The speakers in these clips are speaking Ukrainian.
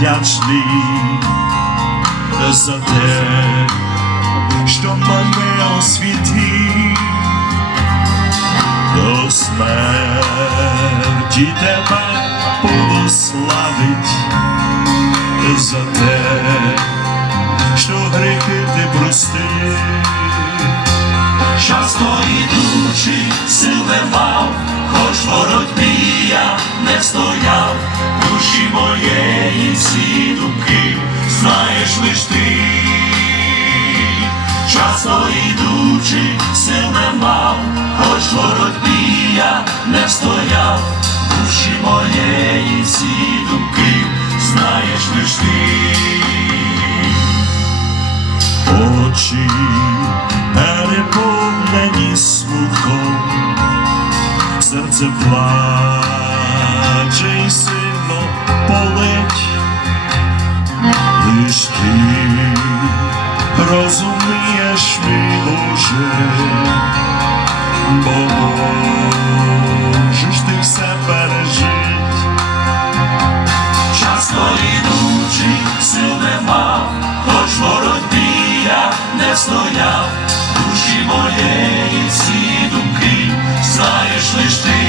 вдячний за те, що мене освітив до смерті тебе благословить за те, що гріхи ти простив. Часто ідучи, сил не мав, хоч боротьбі я не стояв, душі моєї всі думки, знаєш лиш ти. Часто ідучи, сил не мав, хоч боротьбі я не стояв, душі моєї всі думки, знаєш лиш ти. очі переповнені смутком, серце плаче і сильно болить, лиш ти розумієш, мій Боже, бо можеш ти все пережить. Часто ідучи, сил не мав, хоч боротьбі я не стояв, душі моєї всі думки, знаєш лиш ти.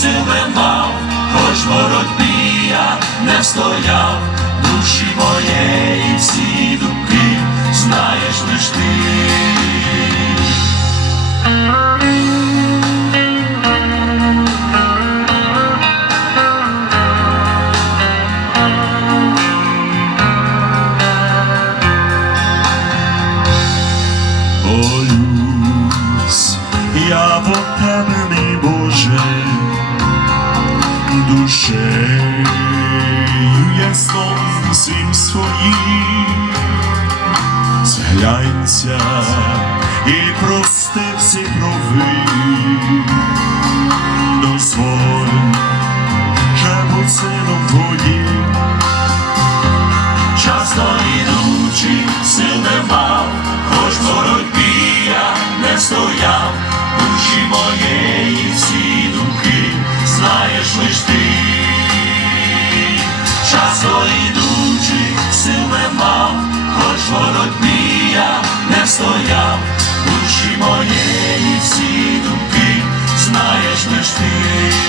Ідучи, сил не мав, хоч боротьбі я не стояв, душі моєї всі думки, знаєш лиш ти. Я по тебе, всім своїм, зглянься і прости всі провини, дозволь, же будь сином твоїм. Часто ідучи, сил не мав, хоч боротьбі я не стояв, душі моєї всі думки, знаєш лиш ти. Стояв, душі моєї всі думки, знаєш лиш ти.